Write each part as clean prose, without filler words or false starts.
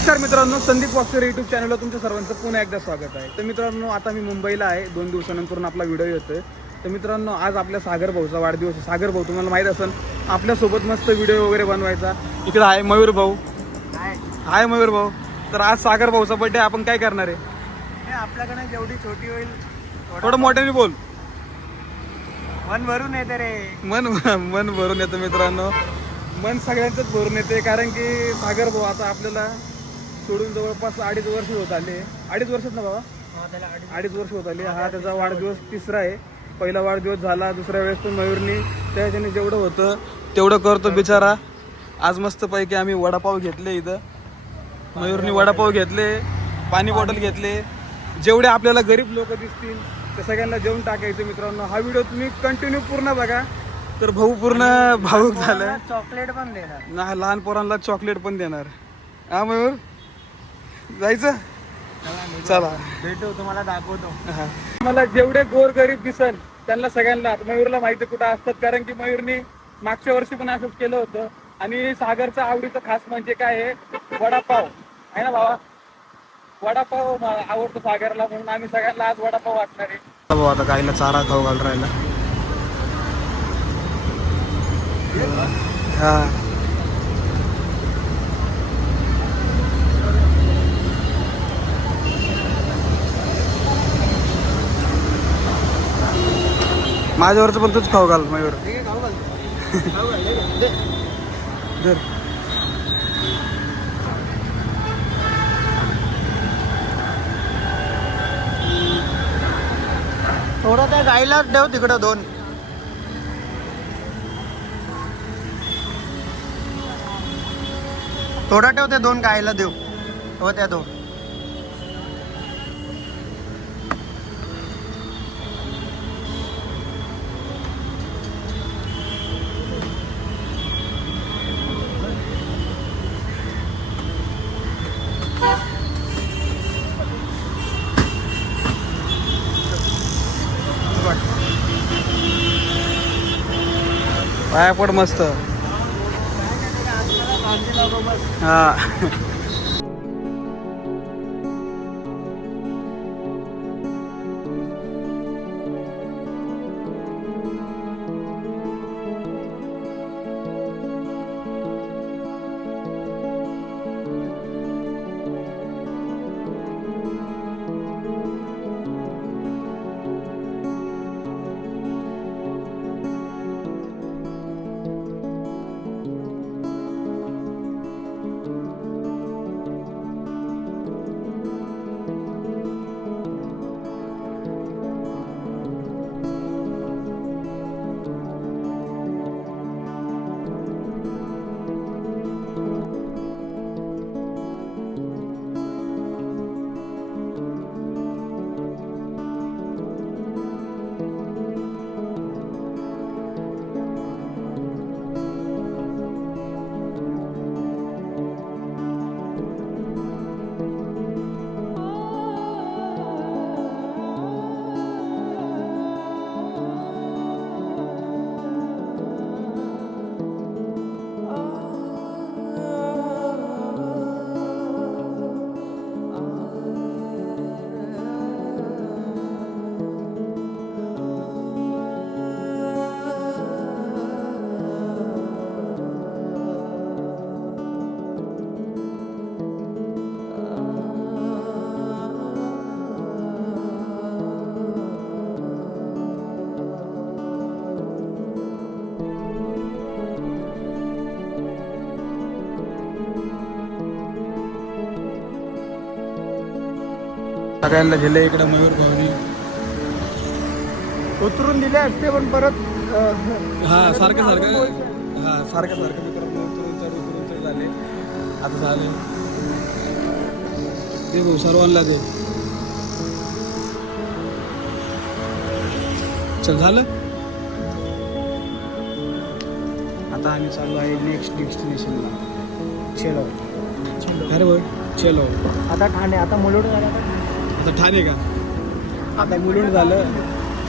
नमस्कार मित्रांनो, Sandeep boxer YouTube चॅनलला तुमच्या सर्वांचं पुन्हा एकदा स्वागत आहे. तर मित्रांनो, आता मी मुंबईला आहे. 2 दिवसानंतर आपला व्हिडिओ येतोय. तर मित्रांनो, आज आपल्या सागर भाऊचा वाढदिवस आहे. सागर भाऊ तुम्हाला माहीत असेल, आपल्यासोबत मस्त व्हिडिओ वगैरे बनवायचा. इकडे आहे मयूर भाऊ. हाय मयूर भाऊ. तर आज सागर भाऊचा बर्थडे, आपण काय करणार आहे? आपल्याकडे जेवढी छोटी होईल थोडं मोठ्याने बोल. मन भरून येते रे. मन भरून येतं मित्रांनो. मन सगळ्यांचंच भरून येते, कारण की सागर भाऊ आता आपल्याला सोडून जवळपास 2.5 वर्ष होत आले. 2.5 वर्षच ना बाबा? 2.5 वर्ष होत आले. हा त्याचा वाढदिवस तिसरा आहे. पहिला वाढदिवस झाला, दुसऱ्या वेळेस पण मयूरनी त्याच्याने जेवढं होतं तेवढं करतो बिचारा. आज मस्तपैकी आम्ही वडापाव घेतले इथं. मयूरनी वडापाव घेतले, पाणी बॉटल घेतले. जेवढे आपल्याला गरीब लोक दिसतील ते सगळ्यांना जेवण टाकायचं. मित्रांनो, हा व्हिडिओ तुम्ही कंटिन्यू पूर्ण बघा. तर भाऊ पूर्ण भावूक झालाय. चॉकलेट पण देणार ना, लहान पोरांना चॉकलेट पण देणार. हा मयूर, जायचं? चला भेटू, तुम्हाला दाखवतो. मला जेवढे गोर गरीब दिसन त्यांना सगळ्यांना, मयूरला माहिती कुठं असतात, कारण की मयूरनी मागच्या वर्षी पण असंच केलं होतं. आणि सागरचा आवडीचं खास म्हणजे काय आहे? वडापाव आहे ना बाबा. वडापाव आवडतो सागरला, म्हणून आम्ही सगळ्यांना आज वडापाव वाटणार आहे. भाऊ आता गाईला चारा खाऊ घाल राहिला. हा, माझ्यावरचं पण तूच खाऊ घाल मयूर. धर. थोडं त्या गाईला ठेव तिकडं 2. थोडा ठेव, त्या 2 गाईला देऊ. हो, त्या 2. पाया पड मस्त. हा, सगळ्यांना दिले इकडे मयूर भाऊनी. उतरून दिले असते पण परत हा, सारखं मित्रांनो, उतरून चढ झाले. आता झाले ते भाऊ सर्वांना दे. चल, झालं. आता आम्ही चाललो आहे नेक्स्ट डेस्टिनेशनला. चलो. अरे भाई, चलो. आता ठाणे, आता मुलुंड झाला. आता ठाणे का? आता मुलुंड झालं,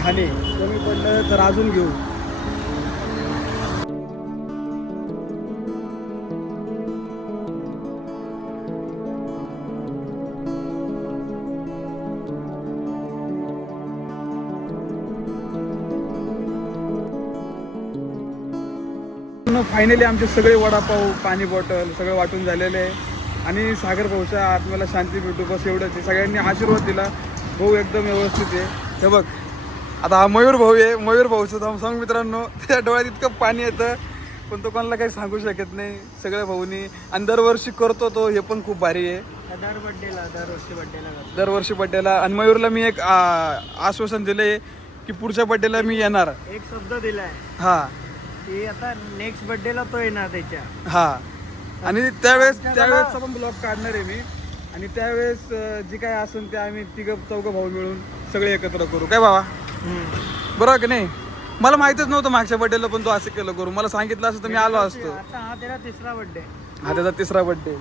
ठाणे कमी पडलं तर अजून घेऊ. मित्रांनो फायनली आमचे सगळे वडापाव पाणी बॉटल सगळं वाटून झालेले आहे आणि सागर भाऊच्या आत्म्याला शांती भेटू बस एवढंच आहे. सगळ्यांनी आशीर्वाद दिला. भाऊ एकदम व्यवस्थित आहे. हे बघ आता हा मयूर भाऊ आहे. मयूर भाऊचं सांग मित्रांनो त्या डोळ्यात इतकं पाणी येतं पण तो कोणाला काही सांगू शकत नाही. सगळ्या भाऊनी आणि दरवर्षी करतो तो हे पण खूप भारी आहे. दरवर्षी बड्डेला आणि मयूरला मी एक आश्वासन दिले की पुढच्या बड्डेला मी येणार. एक शब्द दिलाय हा की आता नेक्स्ट बर्थडेला तो येणार त्याच्या. हा आणि त्यावेळेस आपण ब्लॉग काढणार आहे मी आणि त्यावेळेस जी काय असेल ते आम्ही चौघं भाऊ मिळून सगळे एकत्र करू. काय बाबा बरोबर की नाही? मला माहितच नव्हतं मागच्या बड्डेला पण तो असं केलं करू. मला सांगितलं असतं तर मी आलो असतो. आता हा त्याला तिसरा बर्थडे. हा त्याचा तिसरा बड्डे.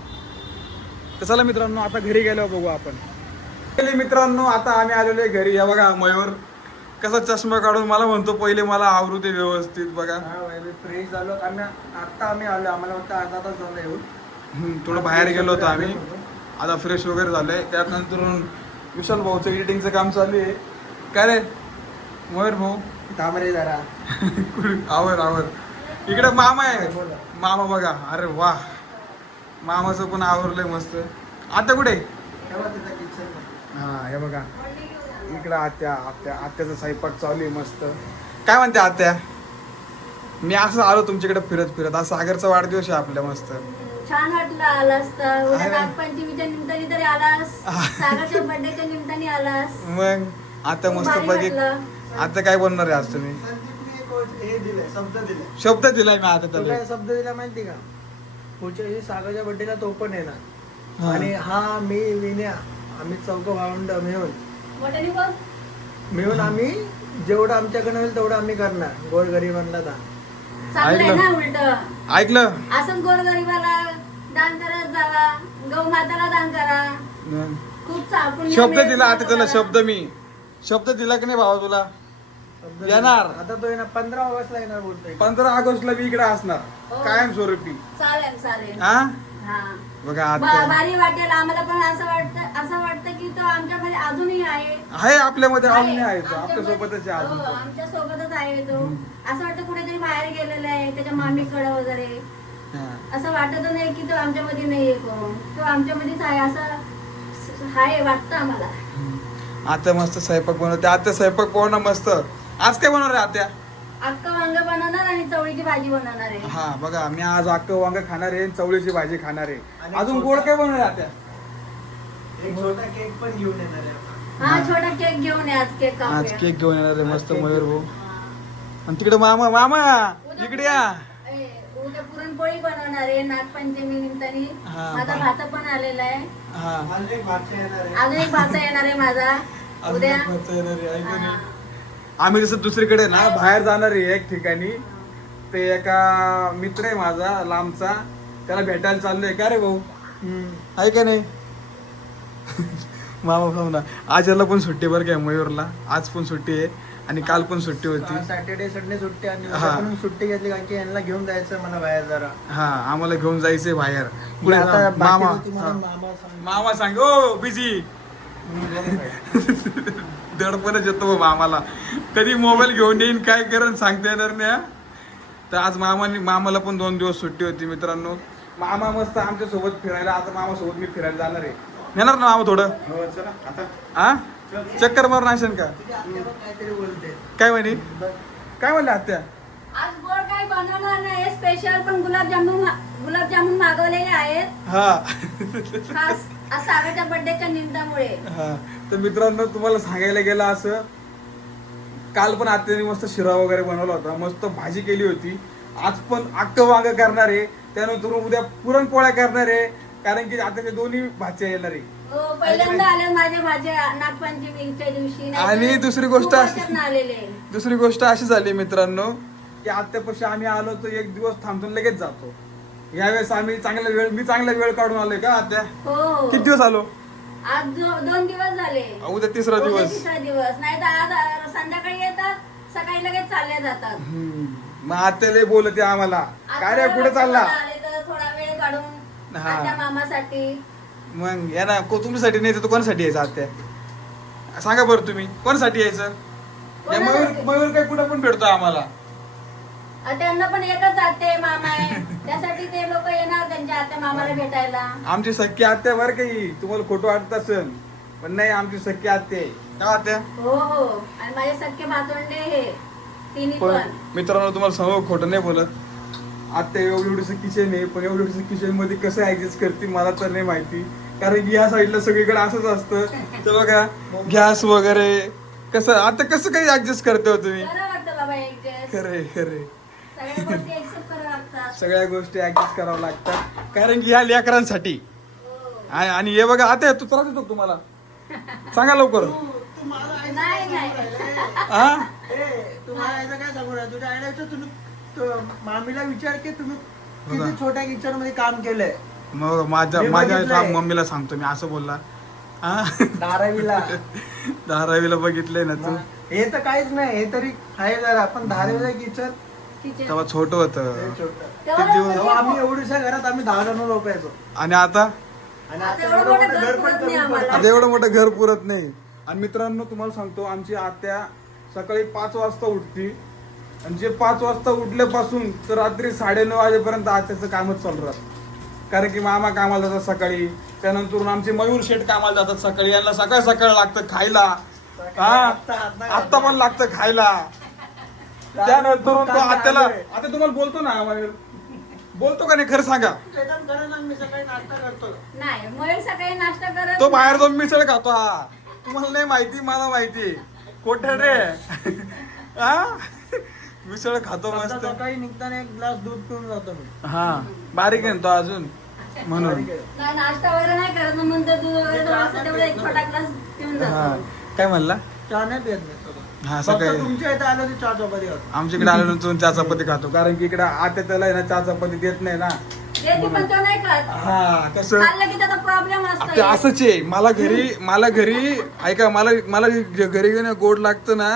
तर चला मित्रांनो आता घरी गेल्यावर बघू आपण. पहिले मित्रांनो आता आम्ही आलेलो आहे घरी. या बघा मयूर कसा चष्मा काढून मला म्हणतो पहिले मला आवरू दे व्यवस्थित. बघा फ्रेश झालो आम्ही आलो. आम्हाला फक्त अर्धा तास झाला येऊन. थोडं बाहेर गेलो होतो आम्ही. आता फ्रेश वगैरे झालंय. त्यानंतर विशाल भाऊचं एडिटिंगचं काम चालू आहे. काय रे मयूर भाऊ थांबरे जरा आवर इकडे मामा आहे. मामा बघा अरे वा मामाचं पण आवरलंय मस्त. आता कुठे? हा हे बघा इकडं आत्याचा स्वयंपाक चालू आहे मस्त. काय म्हणते आत्या? मी असं आलो तुमच्याकडे फिरत आज सागरचा वाढदिवस आहे आपल्या मस्त. छान वाटलं आलास तर उद्या नागपंचमीच्या निमित्ताने तरी आलास सागरच्या बर्थडेच्या निमित्ताने आलास. मग आता मस्त भारी बघ. वाटलं. आता काय बोलणार आहे आज तुम्ही? शब्द दिलाय मी आता त्याला. काय शब्द दिला माहिती का? पुढच्या दिवशी सागरच्या बर्थडेला तो पण येणार आणि हा मी विन्या आम्ही चौघं भावंड मोठ्याने बोल. मिळून आम्ही जेवढं आमच्याकडे होईल तेवढं आम्ही करणार गोरगरिबांना दान. चांगलं आहे ना उलट ऐकलं? असं गोरगरिबाला दान करत जावा. गौमाताला दान करा. खूप पुण्य शब्द मिळेल दिला आता त्याला. तुम्हाला. शब्द दिला की नाही भावा तुला? येणार. आता तो येणार 15 ऑगस्टला येणार बोलतोय. 15 ऑगस्टला मी इकडे असणार हो. कायम स्वरूपी. चालेल हा हा बघा आता भारी वाटेल आम्हाला पण. असं वाटतं की तो आमच्यामध्ये अजूनही आहे आपल्यामध्ये अजून आहे तो. आपल्या सोबतच आहे अजून तो. आमच्या सोबतच आहे तो. असं वाटतं कुठेतरी बाहेर गेलेला आहे त्याच्या मामीकडे वगैरे. हा. असं वाटत नाही की तो आमच्यामध्ये नाहीये कोण. तो आमच्यामध्येच आहे असं आहे वाटतं आम्हाला. आता मस्त स्वयंपाक बनवते. आता स्वयंपाक बनवणार मस्त. आज काय बनवणार आहे आत्या? अख्खं वांग बनवणार आणि चवळीची भाजी बनवणार आहे. हा बघा मी आज अख्खं वांग खाणार आहे. चवळीची भाजी खाणार आहे. आणि अजून गोड काय बनवणार आहे आत्या? एक छोटा केक पण घेऊन येणार आहे आता. हा छोटा केक घेऊन ये. आज केक आज कापूया. केक घेऊन येणार आहे मस्त केक मयूर भाऊ. हा. आणि तिकडे मामा उद्या इकडे या. उद्या पुरणपोळी बनवणार आहे नागपंचमी निमित्ताने. हा, माझा भाचा पण आलेला आहे. हा मला एक भाचा येणार आहे. अजून एक भाचा येणार आहे माझा अजून उद्या. एक भाचा येणार आहे. ऐका हा. नाही. आम्ही जसं दुसरीकडे ना बाहेर जाणार आहे एक ठिकाणी. ते एका मित्र आहे माझा लांबचा त्याला भेटायला चाललोय. का रे भाऊ आहे का नाही? मामा भाऊ ना आज याला पण सुट्टी बरं काय मयूरला. आज पण सुट्टी आहे आणि काल पण सुट्टी होती. सॅटर्डे संडे सुट्टी आणि हा. उद्या पण सुट्टी घेतली कारण की यांना घेऊन जायचं मला बाहेर जरा. हा आम्हाला घेऊन जायचंय बाहेर. पुढे आता जा. बाकी मामा होती म्हणून हा. मामा सांग- मामा सांग ओ बिझी दडपणच येतो मामाला. कधी मोबाईल घेऊन येईन काय करण सांगता येणार नाही. तर आज मामाला पण 2 दिवस सुट्टी होती मित्रांनो. मामा मस्त आमच्या सोबत फिरायला. आता मामा सोबत मी फिरायला जाणार आहे. येणार ना मामा थोडं? चला आता हा चक्कर मारून असेल का? काहीतरी बोलते. काय म्हणे? काय म्हणले आत्या? आज गोड काही बनवणार नाही स्पेशल पण गुलाबजामुन मागवलेले आहेत हा खास आज सागरच्या बर्थडेच्या निमित्तामुळे. हा तर मित्रांनो तुम्हाला सांगायला गेलं असं काल पण आत्याने मस्त शिरा वगैरे बनवला होता. मस्त भाजी केली होती. आज पण अख्खं वांग करणार आहे. त्यानंतर उद्या पुरणपोळ्या करणार आहे. कारण की आताच्या दोन्ही भाज्या येणार आहे. हो पहिल्यांदा आले माझ्या भाज्या नागपंचमीच्या दिवशी. नाहीतर आणि दुसरी गोष्ट खूप अशी- वर्षातनं आलेले. दुसरी गोष्ट अशी झाली मित्रांनो की आत्यापाशी आम्ही आलो तर 1 दिवस थांबून लगेच जातो. यावेळेस आम्ही मी चांगला वेळ काढून आलोय का आत्या? हो किती दिवस आलो? आज 2 दिवस झाले. उद्या तिसरा उद्या दिवस. तिसरा दिवस. नाही तर आज संध्याकाळी येतात सकाळी लगेच चालले जातात. मग आत्याला बोलते आम्हाला काय रे कुठे चालला? आले तर थोडा वेळ काढून हा. आत्या मामासाठी. मग या ना तुमच्यासाठी नाही तर कोणासाठी यायचं आत्या? सांगा बरं तुम्ही कोणासाठी यायचं? या मयूर काय कुठं पण भेटतो आम्हाला. त्यांना पण एकच आते मामा आहे, त्यासाठी ते लोक येणार त्यांच्या आत्या मामाला भेटायला. आमची सख्खी आत्या बरं काही तुम्हाला खोटं वाटत असेल, पण नाही आमची सख्खी आत्या आहे. का आत्या? हो हो, आणि माझे सख्खे भातोंडे हे तिन्ही पण पण. मित्रांनो तुम्हाला सांगू खोटं नाही बोलत, आत्या एवढीच किचन आहे, पण एवढीच किचन मध्ये कसं ऍडजस्ट करते मला तर नाही माहिती, कारण की या साईडला सगळीकडे असंच असतं. तर बघा गॅस वगैरे कसं आता कसं काही ऍडजस्ट करते हो तुम्ही. बरं वाटतं बाबा adjust. खरे खरे सगळ्या गोष्टी accept कराव्या लागतात. सगळ्या गोष्टी ऍडजस्ट कराव्या लागतात, कारण की या लेकरांसाठी. हो. आणि हे बघा आता तू त्रास देतो का तुम्हाला, सांगा लवकर. तू मला आईचं नाही, काय नाही. सांगू राहिलं? हा तू मला आईचं काय सांगू राहिलं? तुझ्या आईला विचार, मामीला विचार की तुम्ही बघा. किती छोट्या किचन मध्ये काम केलंय. मग माझ्या मी माझ्या बघितलंय. मम्मीला सांगतो मी असं बोलला. हा धारावीला. धारावीला बघितलंय ना तू, हे तर काहीच नाही, हे तरी आहे जरा, पण धारावीला किचन Kitchen. तेव्हा छोट होत. छोटं. तेवढं दिवस- म्हणजे तेव्हा आम्ही एवढ्या घरात आम्ही 10 जण लोक यायचो. आणि आता आणि आता आता एवढं एवढं मोठं मोठं घर घर पण पुरत कमी नाही आम्हाला. पडतं. आता एवढं मोठं घर पुरत नाही. आणि मित्रांनो तुम्हाला सांगतो आमची आत्या सकाळी 5 वाजता उठती, आणि जे 5 वाजता उठल्यापासून तर रात्री 9:30 वाजेपर्यंत आत्याचं कामच चालू राहतं. कारण की मामा कामाला जातात सकाळी, त्यानंतर आमचे मयूर शेठ कामाला जातात सकाळी, यांना सकाळ सकाळ लागतं खायला. हा आत्ता पण लागतं खायला. त्यानंतर तो आत्याला आता तुम्हाला बोलतो ना मयूर, बोलतो का नाही खरं सांगा. शेतात घरात आम्ही सकाळी नाश्ता करतो. नाही, मयूर सकाळी नाश्ता करत तो नाही. बाहेर जाऊन मिसळ खातो. हा तुम्हाला नाही माहिती, मला माहिती. कोठे रे हा मिसळ खातो आता मस्त. सकाळी निघताना 1 ग्लास दूध पिऊन जातो मी. हा बारीक आहे ना तो अजून, म्हणून. नाही, नाश्ता वगैरे नाही करत ना, म्हणतो दूध वगैरे थोडं असं तेवढं एक छोटा ग्लास पिऊन हा जातो. काय म्हणला. चहा नाही पित मी सगळं. हा फक्त सकाळी तुमच्या इथे आलं की चहा चपाती खातो. आमच्याकडे आल्यानंतर चहा चपाती खातो, कारण की इकडे आत्या त्याला आहे ना चहा चपाती देत नाही ना. देते पण तो नाही खात. हा कसं खाल्लं की त्याचा प्रॉब्लेम ते असतो. असंच आहे. मला घरी ऐका, मला घरी ना गोड लागतं ना,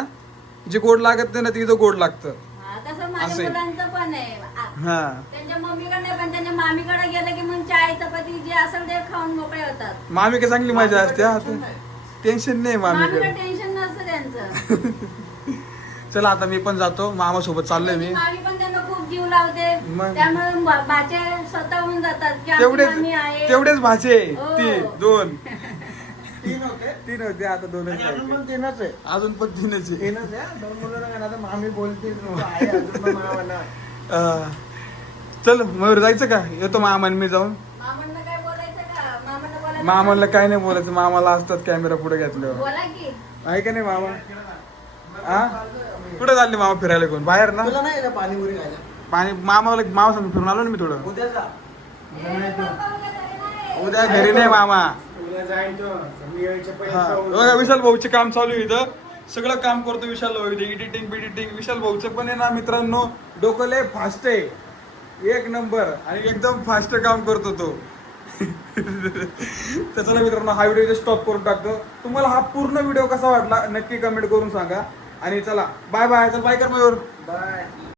जे गोड लागत नाही ना तिथं गोड लागतं. हा, तसं असं माझ्या आहे. मुलांचं पण आहे. हा त्यांच्या मम्मीकडे नाही, पण त्यांच्या मामीकडे गेलं की मग चाय चपाती जे असेल ते खाऊन मोकळे होतात. मामी काय चांगली मजा असते. हा टेन्शन नाही मामीकडे मामीकडे. टेन्शन नसतं त्यांचं. चला आता मी पण जातो, मामा सोबत चाललोय मी. मामी पण त्यांना खूप जीव लावते, मग? त्यामुळे भाचे स्वतःहून जातात की आमची मामी आहे. तेवढेच भाचे हो. 2 तीन होते 3 होते, आता 2च आणि अजून राहिले. पण तीनच आहे. अजून पण 3च आहे. तीनच आहे. 2 मुलं नाही, आता मामी बोलतील आहे अजून पण मला म्हणणार. चल मयूर जायचं का, येतो मामा आणि मी जाऊन. मामांना काय बोलायचं का? मामांना बोलायचं मामाला काय नाही बोलायचं, मामाला असतात कॅमेरा पुढे घेतल्यावर. बोला की. आहे का नाही मामा. हा कुठे चालले मामा फिरायला, कोण बाहेर ना. तुला नाही का पाणीपुरी खायला? पाणी मामा सांग फिरून आलो ना मी थोडं. उद्या जा. ए, पप्पा उद्या घरी नाही. उद्या घरी नाही मामा. उद्या जाईन तो. मी यायच्या पहिले हा पाहून. बघा विशाल भाऊचे काम चालू आहे इथं, सगळं काम करतो विशाल भाऊ इथे, एडिटिंग. विशाल भाऊचं पण आहे ना मित्रांनो, डोकं लय फास्ट आहे, 1 नंबर, आणि एकदम फास्ट काम करतो तो. तर चला मित्रांनो हा व्हिडिओ इथे स्टॉप करून टाकतो. तुम्हाला हा पूर्ण व्हिडिओ कसा वाटला नक्की कमेंट करून सांगा. आणि चला बाय बाय. चल बाय कर मयूर. बाय.